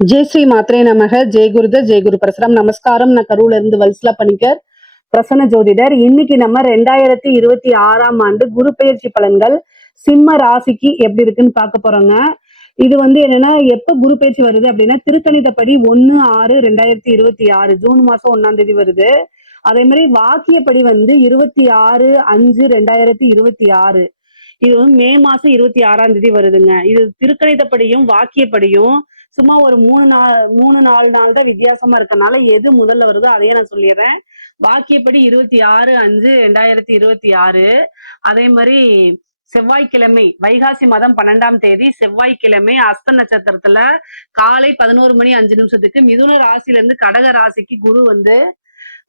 ஜெய் ஸ்ரீ மாத்ரே நமக. ஜெய் குருத ஜெய் குரு பிரசரம். நமஸ்காரம். நான் கரூர்ல இருந்து வல்சலா பணிக்கர், பிரசன்ன ஜோதிடர். இன்னைக்கு நம்ம 2026ஆம் ஆண்டு குரு பெயர்ச்சி பலன்கள் சிம்ம ராசிக்கு எப்படி இருக்குன்னு பார்க்க போறோங்க. இது என்னன்னா, எப்ப குரு பெயர்ச்சி வருது அப்படின்னா, திருக்கணிதப்படி 1/6/2026 ஜூன் மாசம் 1ஆம் தேதி வருது. அதே மாதிரி வாக்கியப்படி 26/5/2026 இது மே மாசம் 26ஆம் தேதி வருதுங்க. இது திருக்கணிதப்படியும் வாக்கியப்படியும் சும்மா ஒரு 3-4 நாள் தான் வித்தியாசமா இருக்கனால எது முதல்ல வருதோ அதையே நான் சொல்லிடுறேன். வாக்கியப்படி 26/5/2026. அதே மாதிரி செவ்வாய்க்கிழமை வைகாசி மாதம் 12ஆம் தேதி செவ்வாய்க்கிழமை அஸ்த நட்சத்திரத்துல காலை 11:05 மிதுன ராசில இருந்து கடக ராசிக்கு குரு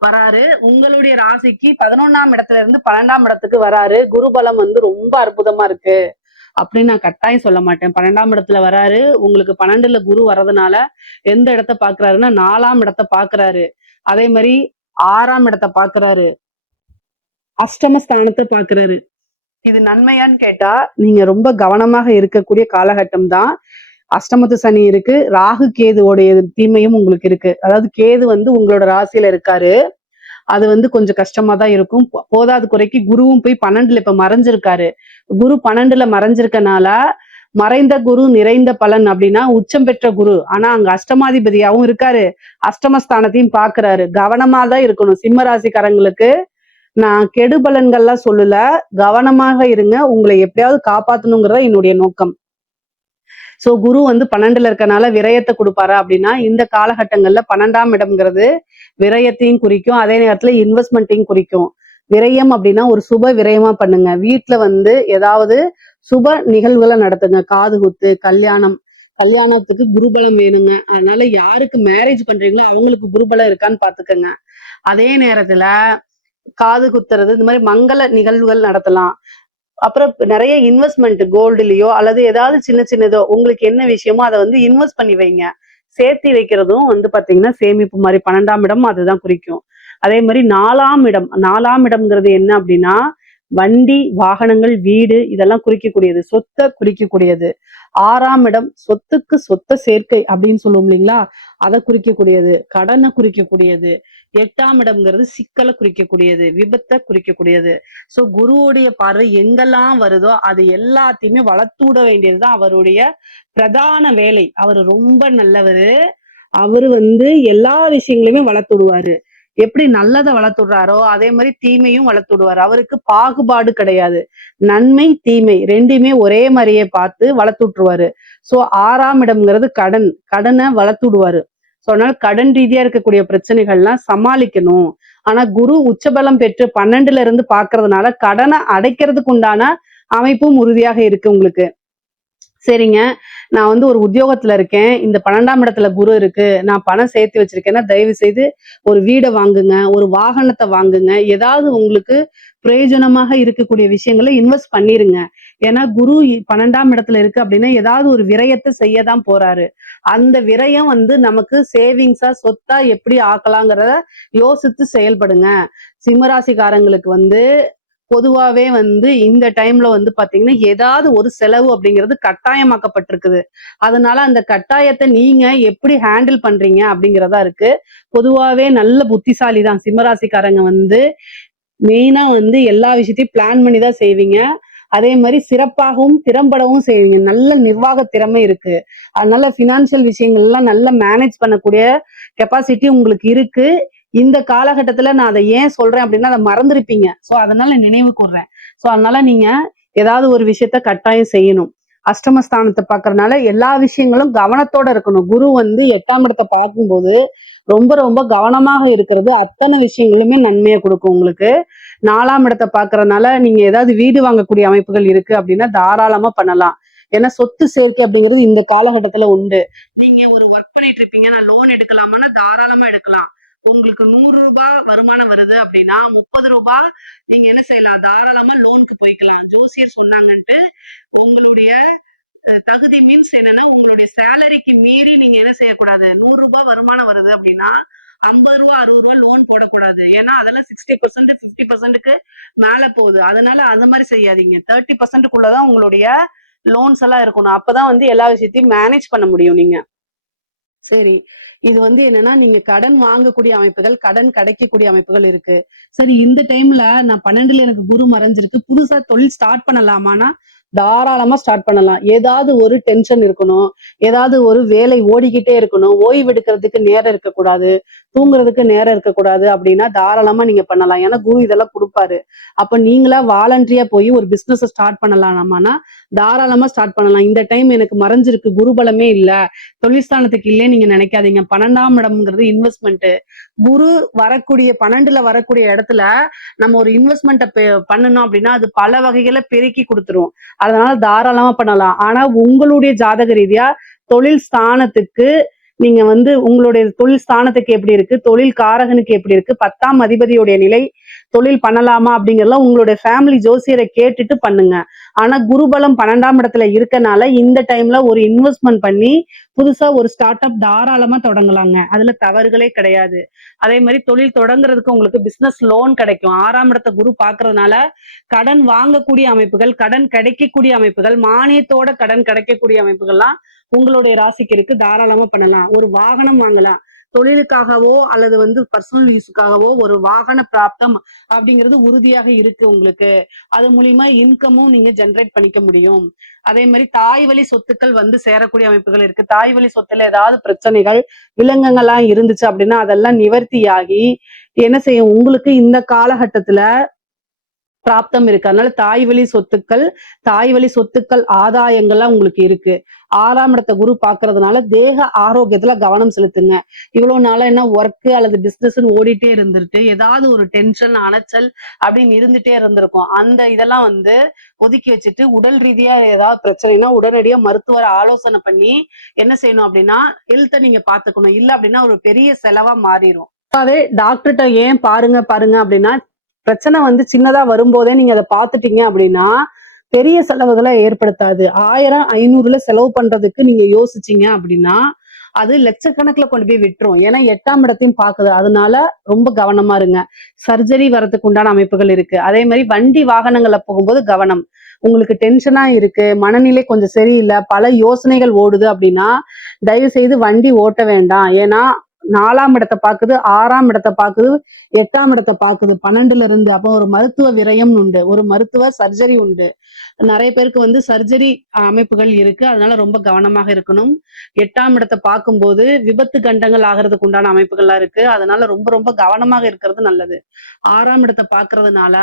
வராரு. உங்களுடைய ராசிக்கு 11ஆம் இடத்துல இருந்து 12ஆம் இடத்துக்கு வராரு. குரு பலம் ரொம்ப அற்புதமா இருக்கு அப்படின்னு நான் கட்டாயம் சொல்ல மாட்டேன். 12ஆம் இடத்துல வராரு. உங்களுக்கு 12ல குரு வர்றதுனால எந்த இடத்த பாக்குறாருன்னா 4ஆம் இடத்த பாக்குறாரு. அதே மாதிரி 6ஆம் இடத்த பாக்குறாரு. அஷ்டமஸ்தானத்தை பாக்குறாரு. இது நன்மையான்னு கேட்டா நீங்க ரொம்ப கவனமாக இருக்கக்கூடிய காலகட்டம் தான். அஷ்டமத்து சனி இருக்கு, ராகு கேதுவோடைய தீமையும் உங்களுக்கு இருக்கு. அதாவது கேது உங்களோட ராசியில இருக்காரு. அது கொஞ்சம் கஷ்டமா தான் இருக்கும். போதாது குறைக்கு குருவும் போய் 12ல இப்ப மறைஞ்சிருக்காரு. குரு 12ல மறைஞ்சிருக்கனால மறைந்த குரு நிறைந்த பலன் அப்படின்னா உச்சம் பெற்ற குரு. ஆனா அங்க அஷ்டமாதிபதியாவும் இருக்காரு, அஷ்டமஸ்தானத்தையும் பாக்குறாரு. கவனமா தான் இருக்கணும். சிம்ம ராசிக்காரங்களுக்கு நான் கெடு பலன்கள்லாம் சொல்லல, கவனமாக இருங்க. உங்களை எப்படியாவது காப்பாத்தணுங்கிறத என்னுடைய நோக்கம். சோ குரு 12ல இருக்கனால விரயத்தை கொடுப்பாரா அப்படின்னா, இந்த காலகட்டங்கள்ல 12ஆம் இடம்ங்கிறது விரயத்தையும் குறிக்கும், அதே நேரத்துல இன்வெஸ்ட்மெண்ட்டையும் குறிக்கும். விரயம் அப்படின்னா ஒரு சுப விரயமா பண்ணுங்க. வீட்டுல ஏதாவது சுப நிகழ்வுகளை நடத்துங்க. காது குத்து, கல்யாணத்துக்கு குருபலம் வேணுங்க. அதனால யாருக்கு மேரேஜ் பண்றீங்களோ அவங்களுக்கு குருபலம் இருக்கான்னு பாத்துக்கோங்க. அதே நேரத்துல காது குத்துறது, இந்த மாதிரி மங்கள நிகழ்வுகள் நடத்தலாம். அப்புறம் நிறைய இன்வெஸ்ட்மெண்ட் கோல்டுலயோ அல்லது ஏதாவது சின்ன சின்னதோ உங்களுக்கு என்ன விஷயமோ அதை இன்வெஸ்ட் பண்ணி வைங்க. சேர்த்தி வைக்கிறதும் பாத்தீங்கன்னா சேமிப்பு மாதிரி 12ஆம் இடம் அதுதான் குறிக்கும். அதே மாதிரி 4ஆம் இடம்ங்கிறது என்ன அப்படின்னா வண்டி, வாகனங்கள், வீடு இதெல்லாம் குறிக்கக்கூடியது, சொத்தை குறிக்கக்கூடியது. 6ஆம் இடம் சொத்த சேர்க்கை அப்படின்னு சொல்லுவோம் இல்லைங்களா, அதை குறிக்கக்கூடியது, கடனை குறிக்கக்கூடியது. 8ஆம் இடம்ங்கிறது சிக்கலை குறிக்கக்கூடியது, விபத்தை குறிக்கக்கூடியது. சோ குருவுடைய பார்வை எங்கெல்லாம் வருதோ அது எல்லாத்தையுமே வளர்த்துட வேண்டியதுதான் அவருடைய பிரதான வேலை. அவரு ரொம்ப நல்லவரு. அவரு எல்லா விஷயங்களையுமே வளர்த்து விடுவாரு. எப்படி நல்லதை வளர்த்து விடுறாரோ அதே மாதிரி தீமையும் வளர்த்து விடுவாரு. அவருக்கு பாகுபாடு கிடையாது. நன்மை தீமை ரெண்டுமே ஒரே மாதிரியே பார்த்து வளர்த்து விட்டுருவாரு. சோ 6ஆம் இடம்ங்கிறது கடனை வளர்த்து விடுவாரு. சோ அதனால கடன் ரீதியா இருக்கக்கூடிய பிரச்சனைகள்லாம் சமாளிக்கணும். ஆனா குரு உச்சபலம் பெற்று 12ல இருந்து பாக்குறதுனால கடனை அடைக்கிறதுக்கு உண்டான அமைப்பும் உறுதியாக இருக்கு உங்களுக்கு. சரிங்க, நான் ஒரு உத்தியோகத்துல இருக்கேன், இந்த 12ஆம் இடத்துல குரு இருக்கு, நான் பணம் சேர்த்து வச்சிருக்கேன்னா தயவு செய்து ஒரு வீடை வாங்குங்க, ஒரு வாகனத்தை வாங்குங்க. ஏதாவது உங்களுக்கு பிரயோஜனமாக இருக்கக்கூடிய விஷயங்களை இன்வெஸ்ட் பண்ணிருங்க. ஏன்னா குரு 12ஆம் இடத்துல இருக்கு அப்படின்னா ஏதாவது ஒரு விரயத்தை செய்யதான் போறாரு. அந்த விரயம் நமக்கு சேவிங்ஸா சொத்தா எப்படி ஆக்கலாங்கிறத யோசித்து செயல்படுங்க. சிம்மராசிக்காரங்களுக்கு பொதுவாவே இந்த டைம்ல பாத்தீங்கன்னா ஏதாவது ஒரு செலவு அப்படிங்கிறது கட்டாயமாக்கப்பட்டிருக்குது. அதனால அந்த கட்டாயத்தை நீங்க எப்படி ஹேண்டில் பண்றீங்க அப்படிங்கிறதா இருக்கு. பொதுவாவே நல்ல புத்திசாலி தான் சிம்மராசிக்காரங்க. மெயினா எல்லா விஷயத்தையும் பிளான் பண்ணி தான் செய்வீங்க. அதே மாதிரி சிறப்பாகவும் திறம்படவும் செய்வீங்க. நல்ல நிர்வாக திறமை இருக்கு. அதனால பினான்சியல் விஷயங்கள்லாம் நல்லா மேனேஜ் பண்ணக்கூடிய கெப்பாசிட்டி உங்களுக்கு இருக்கு. இந்த காலகட்டத்துல நான் அதை ஏன் சொல்றேன் அப்படின்னா அதை மறந்துருப்பீங்க. சோ அதனால நினைவு கூர்றேன். சோ அதனால நீங்க ஏதாவது ஒரு விஷயத்த கட்டாயம் செய்யணும். அஷ்டமஸ்தானத்தை பாக்குறதுனால எல்லா விஷயங்களும் கவனத்தோட இருக்கணும். குரு 8ஆம் இடத்தை பார்க்கும்போது ரொம்ப ரொம்ப கவனமாக இருக்கிறது அத்தனை விஷயங்களுமே நன்மையை கொடுக்கும் உங்களுக்கு. 4ஆம் இடத்தை பாக்குறதுனால நீங்க ஏதாவது வீடு வாங்கக்கூடிய அமைப்புகள் இருக்கு அப்படின்னா தாராளமா பண்ணலாம். ஏன்னா சொத்து சேர்க்கை அப்படிங்கிறது இந்த காலகட்டத்துல உண்டு. நீங்க ஒரு ஒர்க் பண்ணிட்டு இருப்பீங்க, நான் லோன் எடுக்கலாமான்னா தாராளமா எடுக்கலாம். உங்களுக்கு 100 ரூபாய் வருமானம் வருது அப்படின்னா 30 ரூபாய் நீங்க என்ன செய்யலாம், தாராளமா லோனுக்கு போய்க்கலாம். ஜோசியர் சொன்னாங்கன்ட்டு உங்களுடைய தகுதி மீன்ஸ் என்னன்னா உங்களுடைய சேலரிக்கு மீறி நீங்க என்ன செய்யக்கூடாது. 100 ரூபாய் வருமானம் வருது அப்படின்னா 50 ரூபா 60 ரூபா லோன் போடக்கூடாது. ஏன்னா அதெல்லாம் 60% 50%க்கு மேல போகுது. அதனால அந்த மாதிரி செய்யாதீங்க. 30%க்குள்ளதான் உங்களுடைய லோன்ஸ் எல்லாம் இருக்கணும். அப்பதான் எல்லா விஷயத்தையும் மேனேஜ் பண்ண முடியும் நீங்க. சரி. இது வந்து என்னன்னா, நீங்க கடன் வாங்கக்கூடிய அமைப்புகள், கடன் கிடைக்கக்கூடிய அமைப்புகள் இருக்கு. சரி, இந்த டைம்ல நான் 12ல எனக்கு குரு மறைஞ்சிருக்கு. புதுசா தொழில் ஸ்டார்ட் பண்ணலாமான்னா, தாராளமா ஸ்டார்ட் பண்ணலாம். ஏதாவது ஒரு டென்ஷன் இருக்கணும். ஏதாவது ஒரு வேலை ஓடிக்கிட்டே இருக்கணும். ஓய்வு எடுக்கிறதுக்கு நேரம் இருக்கக்கூடாது. தூங்குறதுக்கு நேரம் இருக்கக்கூடாது அப்படின்னா, தாராளமா நீங்க பண்ணலாம். ஏன்னா குரு இதெல்லாம் குடுப்பாரு. அப்ப நீங்களா வாலண்டரியா போய் ஒரு பிசினஸ ஸ்டார்ட் பண்ணலாமான்னா, தாராளமா ஸ்டார்ட் பண்ணலாம். இந்த டைம் எனக்கு மறைஞ்சிருக்கு. குரு பலமே இல்ல. தொழில் ஸ்தானத்துக்கு இல்லைன்னு நீங்க நினைக்காதீங்க. 12ஆம் இடம்ங்கிறது இன்வெஸ்ட்மெண்ட். குரு வரக்கூடிய 12ல வரக்கூடிய இடத்துல நம்ம ஒரு இன்வெஸ்ட்மெண்ட்ட பண்ணணும் அப்படின்னா, அது பல வகைகள பெருக்கி குடுத்துரும். அதனால தாராளமா பண்ணலாம். ஆனா உங்களுடைய ஜாதக ரீதியா தொழில் ஸ்தானத்துக்கு நீங்க வந்து உங்களுடைய தொழில் ஸ்தானத்துக்கு எப்படி இருக்கு, தொழில் காரகனுக்கு எப்படி இருக்கு, 10ஆம் அதிபதியுடைய நிலை, தொழில் பண்ணலாமா அப்படிங்கறதெல்லாம் உங்களுடைய ஃபேமிலி ஜோசியரை கேட்டுட்டு பண்ணுங்க. ஆனா குருபலம் 12ஆம் இடத்துல இருக்கனால இந்த டைம்ல ஒரு இன்வெஸ்ட்மெண்ட் பண்ணி புதுசா ஒரு ஸ்டார்ட் அப் தாராளமா தொடங்கலாங்க. அதுல தவறுகளே கிடையாது. அதே மாதிரி தொழில் தொடங்குறதுக்கு உங்களுக்கு பிசினஸ் லோன் கிடைக்கும். 6ஆம் இடத்தை குரு பாக்குறதுனால கடன் வாங்கக்கூடிய அமைப்புகள், கடன் கிடைக்கக்கூடிய அமைப்புகள், மானியத்தோட கடன் கிடைக்கக்கூடிய அமைப்புகள்லாம் உங்களுடைய ராசிக்கு இருக்கு. தாராளமா பண்ணலாம். ஒரு வாகனம் வாங்கலாம். தொழிலுக்காகவோ அல்லது வந்து பர்சனல் யூஸுக்காகவோ ஒரு வாகன பிராப்தம் அப்படிங்கிறது உறுதியாக இருக்கு உங்களுக்கு. அது மூலியமா இன்கமும் நீங்க ஜெனரேட் பண்ணிக்க முடியும். அதே மாதிரி தாய் வழி சொத்துக்கள் வந்து சேரக்கூடிய அமைப்புகள் இருக்கு. தாய் வழி சொத்துல ஏதாவது பிரச்சனைகள், வில்லங்கங்கள்லாம் இருந்துச்சு அப்படின்னா அதெல்லாம் நிவர்த்தியாகி என்ன செய்யும், உங்களுக்கு இந்த காலகட்டத்துல பிராப்தம் இருக்கு. அதனால தாய் வழி சொத்துக்கள் ஆதாயங்கள்லாம் உங்களுக்கு இருக்கு. 6ஆம் இடத்தை குரு பாக்குறதுனால தேக ஆரோக்கியத்துல கவனம் செலுத்துங்க. இவ்வளவு நாளா என்ன ஒர்க் அல்லது பிசினஸ்ன்னு ஓடிட்டே இருந்துட்டு ஏதாவது ஒரு டென்ஷன், அலைச்சல் அப்படின்னு இருந்துட்டே இருந்திருக்கும். அந்த இதெல்லாம் வந்து ஒதுக்கி வச்சுட்டு உடல் ரீதியா ஏதாவது பிரச்சனைனா உடனடியா மருத்துவரை ஆலோசனை பண்ணி என்ன செய்யணும் அப்படின்னா ஹெல்த்தை நீங்க பாத்துக்கணும். இல்ல அப்படின்னா ஒரு பெரிய செலவா மாறிடும். டாக்டர்கிட்ட ஏன் பாருங்க பாருங்க அப்படின்னா, பிரச்சனை வந்து சின்னதா வரும்போதே நீங்க அதை பார்த்துட்டீங்க அப்படின்னா பெரிய செலவுகளை ஏற்படுத்தாது. 1000 500ல செலவு பண்றதுக்கு நீங்க யோசிச்சீங்க அப்படின்னா அது லட்சக்கணக்குல கொண்டு போய் விட்டுரும். ஏன்னா 8ஆம் இடத்தையும் பாக்குது. அதனால ரொம்ப கவனமா இருங்க. சர்ஜரி வரதுக்கு உண்டான அமைப்புகள் இருக்கு. அதே மாதிரி வண்டி வாகனங்கள்ல போகும்போது கவனம். உங்களுக்கு டென்ஷனா இருக்கு, மனநிலை கொஞ்சம் சரியில்லை, பல யோசனைகள் ஓடுது அப்படின்னா தயவு செய்து வண்டி ஓட்ட வேண்டாம். ஏன்னா 4ஆம் இடத்தை பாக்குது, 6ஆம் இடத்தை பாக்குது, 8ஆம் இடத்தை பாக்குது 12ல இருந்து. அப்போ ஒரு மருத்துவ விரயம் உண்டு, ஒரு மருத்துவ சர்ஜரி உண்டு. நிறைய பேருக்கு வந்து சர்ஜரி அமைப்புகள் இருக்கு. அதனால ரொம்ப கவனமாக இருக்கணும். 8ஆம் இடத்தை பார்க்கும்போது விபத்து கண்டங்கள் ஆகிறதுக்கு உண்டான அமைப்புகள்லாம் இருக்கு. அதனால ரொம்ப ரொம்ப கவனமாக இருக்கிறது நல்லது. 6ஆம் இடத்தை பார்க்கறதுனால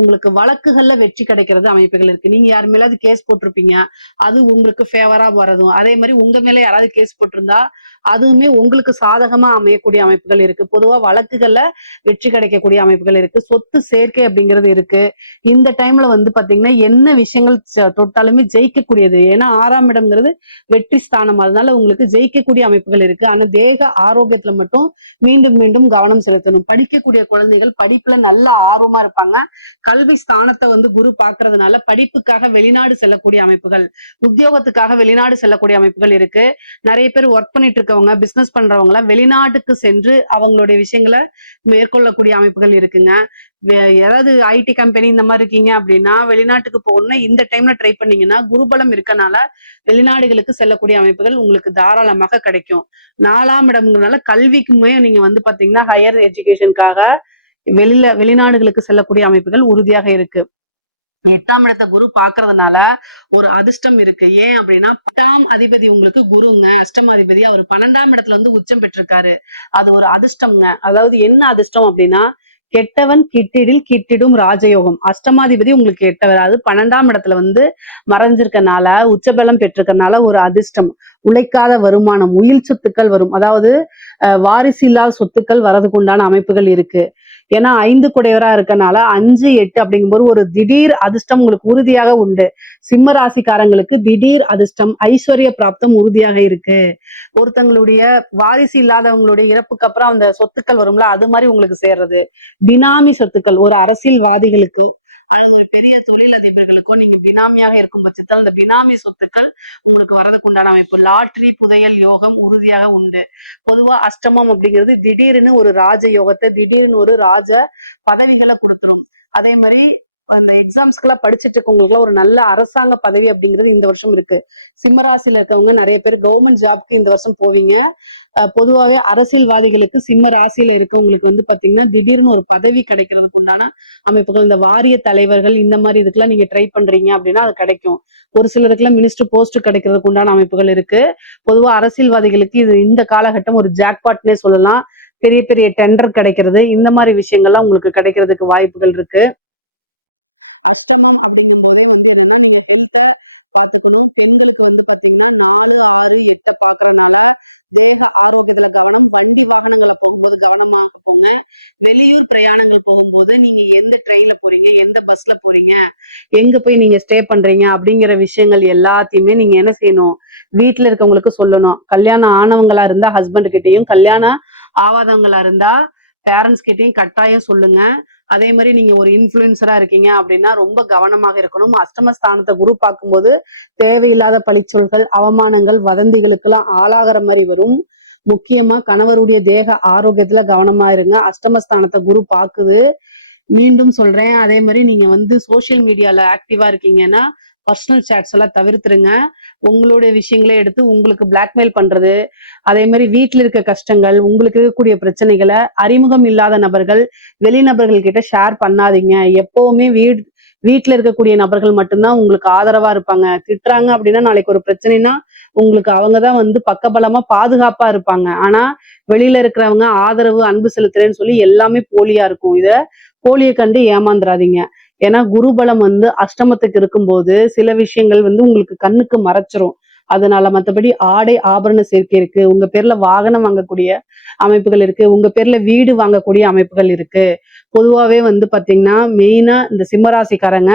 உங்களுக்கு வழக்குகள்ல வெற்றி கிடைக்கிறது அமைப்புகள் இருக்கு. நீங்க யார் மேலாவது கேஸ் போட்டிருப்பீங்க, அது உங்களுக்கு ஃபேவரா வரதும். அதே மாதிரி உங்க மேல யாராவது கேஸ் போட்டிருந்தா அதுவுமே உங்களுக்கு சாதகமா அமையக்கூடிய அமைப்புகள் இருக்கு. பொதுவா வழக்குகள்ல வெற்றி கிடைக்கக்கூடிய அமைப்புகள் இருக்கு. சொத்து சேர்க்கை அப்படிங்கிறது இருக்கு. இந்த டைம்ல வந்து பாத்தீங்கன்னா என்ன விஷயங்கள் தொட்டாலுமே ஜெயிக்கக்கூடியது. ஏன்னா 6ஆம் இடம்ங்கிறது வெற்றி ஸ்தானம். அதனால உங்களுக்கு ஜெயிக்கக்கூடிய அமைப்புகள் இருக்கு. ஆனா தேக ஆரோக்கியத்துல மட்டும் மீண்டும் மீண்டும் கவனம் செலுத்தணும். படிக்கக்கூடிய குழந்தைகள் படிப்புல நல்ல ஆர்வமா இருப்பாங்க. கல்வி ஸ்தானத்தை வந்து குரு பாக்குறதுனால படிப்புக்காக வெளிநாடு செல்லக்கூடிய அமைப்புகள், உத்தியோகத்துக்காக வெளிநாடு செல்லக்கூடிய அமைப்புகள் இருக்கு. நிறைய பேர் ஒர்க் பண்ணிட்டு இருக்கவங்க, பிசினஸ் பண்றவங்க வெளிநாட்டுக்கு சென்று அவங்களுடைய விஷயங்களை மேற்கொள்ளக்கூடிய அமைப்புகள் இருக்குங்க. ஏதாவது ஐடி கம்பெனி இந்த மாதிரி இருக்கீங்க அப்படின்னா வெளிநாட்டுக்கு போகணும்னா இந்த டைம்ல ட்ரை பண்ணீங்கன்னா குருபலம் இருக்கனால வெளிநாடுகளுக்கு செல்லக்கூடிய அமைப்புகள் உங்களுக்கு தாராளமாக கிடைக்கும். 4ஆம் இடம்ங்கிறதுனால கல்விக்குமே நீங்க வந்து பாத்தீங்கன்னா ஹையர் எஜுகேஷனுக்காக வெளிநாடுகளுக்கு செல்லக்கூடிய அமைப்புகள் உறுதியாக இருக்கு. 8ஆம் இடத்தை குரு பாக்குறதுனால ஒரு அதிர்ஷ்டம் இருக்கு. ஏன் அப்படின்னா 8ஆம் அதிபதி உங்களுக்கு குருங்க, அஷ்டமாதிபதி. அவர் 12ஆம் இடத்துல வந்து உச்சம் பெற்றிருக்காரு. அது ஒரு அதிர்ஷ்டம்ங்க. அதாவது என்ன அதிர்ஷ்டம் அப்படின்னா கெட்டவன் கிட்டிடில் கிட்டிடும் ராஜயோகம். அஷ்டமாதிபதி உங்களுக்கு கெட்டவர். அது 12ஆம் இடத்துல வந்து மறைஞ்சிருக்கனால உச்சபலம் பெற்றிருக்கனால ஒரு அதிர்ஷ்டம். உழைக்காத வருமானம், உயில் சொத்துக்கள் வரும். அதாவது வாரிசு இல்லாத சொத்துக்கள் வரதுக்கு உண்டான அமைப்புகள் இருக்கு. ஏன்னா 5 குடையவரா இருக்கனால 5, 8 அப்படிங்கும்போது ஒரு திடீர் அதிர்ஷ்டம் உங்களுக்கு உறுதியாக உண்டு. சிம்ம ராசிக்காரங்களுக்கு திடீர் அதிர்ஷ்டம், ஐஸ்வர்ய பிராப்தம் உறுதியாக இருக்கு. ஒருத்தங்களுடைய வாரிசு இல்லாதவங்களுடைய இறப்புக்கு அப்புறம் அந்த சொத்துக்கள் வரும்ல, அது மாதிரி உங்களுக்கு சேர்றது. பினாமி சொத்துக்கள் ஒரு அரசியல்வாதிகளுக்கோ அல்லது ஒரு பெரிய தொழில் அதிபர்களுக்கோ நீங்க பினாமியாக இருக்கும் பட்சத்தில் அந்த பினாமி சொத்துக்கள் உங்களுக்கு வரதுக்கு உண்டான அமைப்பு. லாட்ரி, புதையல் யோகம் உறுதியாக உண்டு. பொதுவா அஷ்டமம் அப்படிங்கிறது திடீர்னு ஒரு ராஜ யோகத்தை, திடீர்னு ஒரு ராஜ பதவிகளை கொடுத்துரும். அதே மாதிரி அந்த எக்ஸாம்ஸ்க்கெல்லாம் படிச்சுட்டு இருக்கவங்களுக்குலாம் ஒரு நல்ல அரசாங்க பதவி அப்படிங்கிறது இந்த வருஷம் இருக்கு. சிம்மராசியில இருக்கவங்க நிறைய பேர் கவர்மெண்ட் ஜாப்க்கு இந்த வருஷம் போவீங்க. பொதுவாவே அரசியல்வாதிகளுக்கு சிம்ம ராசியில இருக்கவங்களுக்கு வந்து பாத்தீங்கன்னா திடீர்னு ஒரு பதவி கிடைக்கிறதுக்கு உண்டான அமைப்புகள், இந்த வாரிய தலைவர்கள் இந்த மாதிரி இதுக்கெல்லாம் நீங்க ட்ரை பண்றீங்க அப்படின்னா அது கிடைக்கும். ஒரு சிலருக்குலாம் மினிஸ்டர் போஸ்ட் கிடைக்கிறதுக்கு உண்டான அமைப்புகள் இருக்கு. பொதுவா அரசியல்வாதிகளுக்கு இது இந்த காலகட்டம் ஒரு ஜாக்பாட்னே சொல்லலாம். பெரிய பெரிய டெண்டர் கிடைக்கிறது, இந்த மாதிரி விஷயங்கள்லாம் உங்களுக்கு கிடைக்கிறதுக்கு வாய்ப்புகள் இருக்கு. அஷ்டமம் அப்படிங்கும் போதே வந்து என்னன்னா நீங்க ஹெல்த்த பாத்துக்கணும். பெண்களுக்கு வந்து பாத்தீங்கன்னா 4, 6, 8 பாக்குறதுனால தேக ஆரோக்கியத்துல கவனம். வண்டி வாகனங்களை போகும்போது கவனமாக போங்க. வெளியூர் பிரயாணங்கள் போகும்போது நீங்க எந்த ட்ரெயின்ல போறீங்க, எந்த பஸ்ல போறீங்க, எங்க போய் நீங்க ஸ்டே பண்றீங்க அப்படிங்கிற விஷயங்கள் எல்லாத்தையுமே நீங்க என்ன செய்யணும், வீட்டுல இருக்கவங்களுக்கு சொல்லணும். கல்யாணம் ஆனவங்களா இருந்தா ஹஸ்பண்ட் கிட்டயும், கல்யாணம் ஆவாதவங்களா இருந்தா பேரண்ட்ஸ் கிட்டயும் கட்டாயம் சொல்லுங்க. அதே மாதிரி நீங்க ஒரு இன்ஃபுளுசரா இருக்கீங்க அப்படின்னா ரொம்ப கவனமாக இருக்கணும். அஷ்டமஸ்தானத்தை குரு பார்க்கும்போது தேவையில்லாத பழிச்சொல்கள், அவமானங்கள், வதந்திகளுக்கு எல்லாம் ஆளாகிற மாதிரி வரும். முக்கியமா கணவருடைய தேக ஆரோக்கியத்துல கவனமா இருங்க. அஷ்டமஸ்தானத்தை குரு பாக்குது. மீண்டும் சொல்றேன், அதே மாதிரி நீங்க வந்து சோசியல் மீடியால ஆக்டிவா இருக்கீங்கன்னா பர்சனல் சாட்ஸ் எல்லாம் தவிர்த்துருங்க. உங்களுடைய விஷயங்களே எடுத்து உங்களுக்கு பிளாக்மெயில் பண்றது, அதே மாதிரி வீட்டுல இருக்க கஷ்டங்கள், உங்களுக்கு இருக்கக்கூடிய பிரச்சனைகளை அறிமுகம் இல்லாத நபர்கள், வெளிநபர்கள் கிட்ட ஷேர் பண்ணாதீங்க. எப்பவுமே வீட்டுல இருக்கக்கூடிய நபர்கள் மட்டும்தான் உங்களுக்கு ஆதரவா இருப்பாங்க. திட்டுறாங்க அப்படின்னா நாளைக்கு ஒரு பிரச்சனைனா உங்களுக்கு அவங்கதான் வந்து பக்கபலமா பாதுகாப்பா இருப்பாங்க. ஆனா வெளியில இருக்கிறவங்க ஆதரவு, அன்பு செலுத்துறேன்னு சொல்லி எல்லாமே போலியா இருக்கும். இத போலியை கண்டு ஏமாந்துராதீங்க. ஏன்னா குருபலம் வந்து அஷ்டமத்துக்கு இருக்கும்போது சில விஷயங்கள் வந்து உங்களுக்கு கண்ணுக்கு மறைச்சிரும். அதனால மத்தபடி ஆடை ஆபரண சேர்க்கை இருக்கு, உங்க பேர்ல வாகனம் வாங்கக்கூடிய அமைப்புகள் இருக்கு, உங்க பேர்ல வீடு வாங்கக்கூடிய அமைப்புகள் இருக்கு. பொதுவாவே வந்து பாத்தீங்கன்னா மெயினா இந்த சிம்மராசிக்காரங்க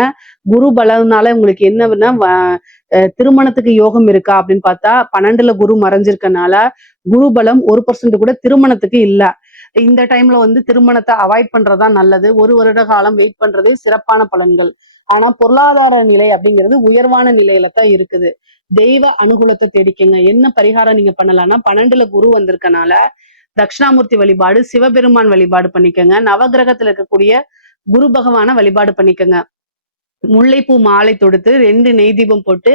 குரு பலனால உங்களுக்கு என்னன்னா திருமணத்துக்கு யோகம் இருக்கா அப்படின்னு பார்த்தா 12ல குரு மறைஞ்சிருக்கனால குரு பலம் 1% கூட திருமணத்துக்கு இல்ல. இந்த டைம்ல வந்து திருமணத்தை அவாய்ட் பண்றதா நல்லது. 1 வருட காலம் வெயிட் பண்றதே சிறப்பான பலன்கள். ஆனா பொருளாதார நிலை அப்படிங்கிறது உயர்வான நிலையில தான் இருக்குது. தெய்வ அனுகூலத்தை தேடிக்கங்க. என்ன பரிகாரம் நீங்க பண்ணலாம்னா 12ல குரு வந்திருக்கனால தட்சிணாமூர்த்தி வழிபாடு, சிவபெருமான் வழிபாடு பண்ணிக்கோங்க. நவகிரகத்துல இருக்கக்கூடிய குரு பகவான வழிபாடு பண்ணிக்கோங்க. முல்லைப்பூ மாலை தொடுத்து 2 நெய் தீபம் போட்டு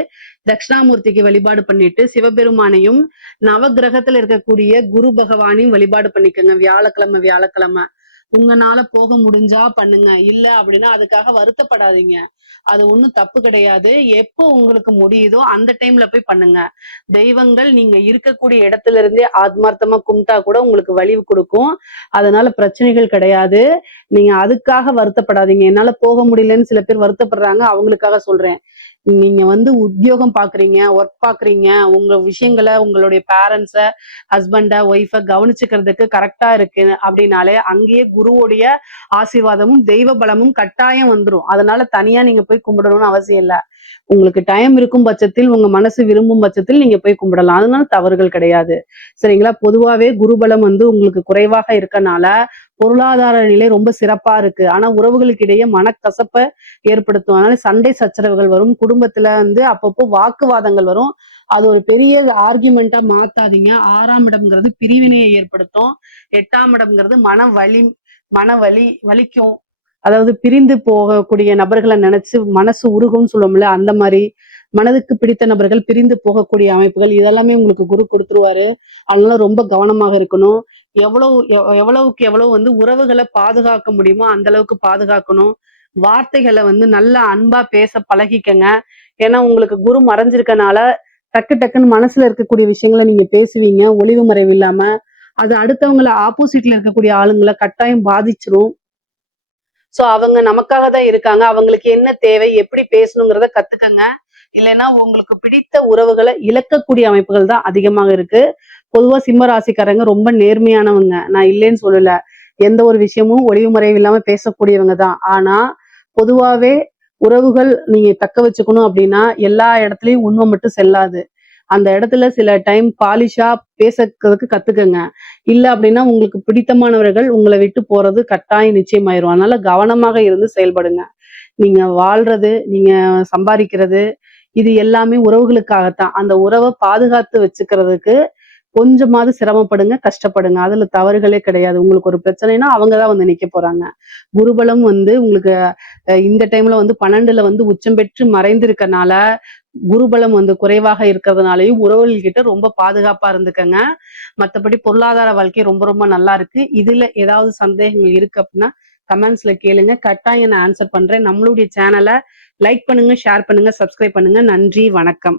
தட்சிணாமூர்த்திக்கு வழிபாடு பண்ணிட்டு சிவபெருமானையும் நவகிரகத்துல இருக்கக்கூடிய குரு பகவானையும் வழிபாடு பண்ணிக்கோங்க. வியாழக்கிழமை வியாழக்கிழமை உங்களால போக முடிஞ்சா பண்ணுங்க. இல்ல அப்படின்னா அதுக்காக வருத்தப்படாதீங்க. அது ஒண்ணும் தப்பு கிடையாது. எப்போ உங்களுக்கு முடியுதோ அந்த டைம்ல போய் பண்ணுங்க. தெய்வங்கள் நீங்க இருக்கக்கூடிய இடத்துல இருந்தே ஆத்மார்த்தமா கும்பிட்டா கூட உங்களுக்கு வலிவு கொடுக்கும். அதனால பிரச்சனைகள் கிடையாது. நீங்க அதுக்காக வருத்தப்படாதீங்க. என்னால போக முடியலன்னு சில பேர் வருத்தப்படுறாங்க. அவங்களுக்காக சொல்றேன். நீங்க வந்து உத்தியோகம் பாக்குறீங்க, ஒர்க் பாக்குறீங்க, உங்க விஷயங்களை உங்களுடைய பேரண்ட்ஸ, ஹஸ்பண்ட, ஒய்ஃப கவனிச்சுக்கிறதுக்கு கரெக்டா இருக்கு அப்படின்னாலே அங்கேயே குருவுடைய ஆசீர்வாதமும் தெய்வ பலமும் கட்டாயம் வந்துரும். அதனால தனியா நீங்க போய் கும்பிடணும்னு அவசியம் இல்ல. உங்களுக்கு டைம் இருக்கும் பட்சத்தில், உங்க மனசு விரும்பும் பட்சத்தில் நீங்க போய் கும்பிடலாம். அதனால தவறுகள் கிடையாது. சரிங்களா? பொதுவாவே குருபலம் வந்து உங்களுக்கு குறைவாக இருக்கனால பொருளாதார நிலை ரொம்ப சிறப்பா இருக்கு. ஆனா உறவுகளுக்கு இடையே மனக்கசப்ப ஏற்படுத்தும். அதனால சண்டை சச்சரவுகள் வரும். குடும்பத்துல வந்து அப்பப்போ வாக்குவாதங்கள் வரும். அது ஒரு பெரிய ஆர்கியூமெண்டா மாத்தாதீங்க. 6ஆம் இடம்ங்கிறது பிரிவினையை ஏற்படுத்தும். 8ஆம் இடம்ங்கிறது மனவலி வலிக்கும். அதாவது பிரிந்து போகக்கூடிய நபர்களை நினைச்சு மனசு உருகும்னு சொல்லுவோம்ல, அந்த மாதிரி மனதுக்கு பிடித்த நபர்கள் பிரிந்து போகக்கூடிய அமைப்புகள் இதெல்லாமே உங்களுக்கு குரு கொடுத்துருவாரு. அதனால ரொம்ப கவனமாக இருக்கணும். எவ்வளவுக்கு எவ்வளவு வந்து உறவுகளை பாதுகாக்க முடியுமோ அந்த அளவுக்கு பாதுகாக்கணும். வார்த்தைகளை வந்து நல்லா அன்பா பேச பழகிக்கங்க. ஏன்னா உங்களுக்கு குரு மறைஞ்சிருக்கனால டக்கு டக்குன்னு மனசுல இருக்கக்கூடிய விஷயங்களை நீங்க பேசுவீங்க, ஒளிவு மறைவு இல்லாம. அது அடுத்தவங்களை ஆப்போசிட்ல இருக்கக்கூடிய ஆளுங்களை கட்டாயம் பாதிச்சிரும். சோ அவங்க நமக்காக தான் இருக்காங்க. அவங்களுக்கு என்ன தேவை, எப்படி பேசணுங்கிறத கத்துக்கங்க. இல்லைன்னா உங்களுக்கு பிடித்த உறவுகளை இழக்கக்கூடிய அமைப்புகள் தான் அதிகமாக இருக்கு. பொதுவா சிம்ம ராசிக்காரங்க ரொம்ப நேர்மையானவங்க. நான் இல்லைன்னு சொல்லல. எந்த ஒரு விஷயமும் ஒளிவு மறைவு இல்லாம பேசக்கூடியவங்க தான். ஆனா பொதுவாவே உறவுகள் நீங்க தக்க வச்சுக்கணும் அப்படின்னா எல்லா இடத்துலயும் உண்மை மட்டும் செல்லாது. அந்த இடத்துல சில டைம் பாலிஷா பேசுறதுக்கு கத்துக்கங்க. இல்ல அப்படின்னா உங்களுக்கு பிடித்தமானவர்கள் உங்களை விட்டு போறது கட்டாயம் நிச்சயமாயிரும். அதனால கவனமாக இருந்து செயல்படுங்க. நீங்க வாழ்றது, நீங்க சம்பாதிக்கிறது, இது எல்லாமே உறவுகளுக்காகத்தான். அந்த உறவை பாதுகாத்து வச்சுக்கிறதுக்கு கொஞ்சமாவது சிரமப்படுங்க, கஷ்டப்படுங்க. அதுல தவறுகளே கிடையாது. உங்களுக்கு ஒரு பிரச்சனைனா அவங்கதான் வந்து நிக்க போறாங்க. குருபலம் வந்து உங்களுக்கு இந்த டைம்ல வந்து 12ல வந்து உச்சம் பெற்று மறைந்திருக்கனால, குருபலம் வந்து குறைவாக இருக்கிறதுனாலயும் உறவுகள் கிட்ட ரொம்ப பாதுகாப்பா இருந்துக்கங்க. மத்தபடி பொருளாதார வாழ்க்கை ரொம்ப ரொம்ப நல்லா இருக்கு. இதுல ஏதாவது சந்தேகங்கள் இருக்கு அப்படின்னா கமெண்ட்ஸ்ல கேளுங்க. கட்டாயம் நான் ஆன்சர் பண்றேன். நம்மளுடைய சேனலை லைக் பண்ணுங்க, ஷேர் பண்ணுங்க, சப்ஸ்கிரைப் பண்ணுங்க. நன்றி, வணக்கம்.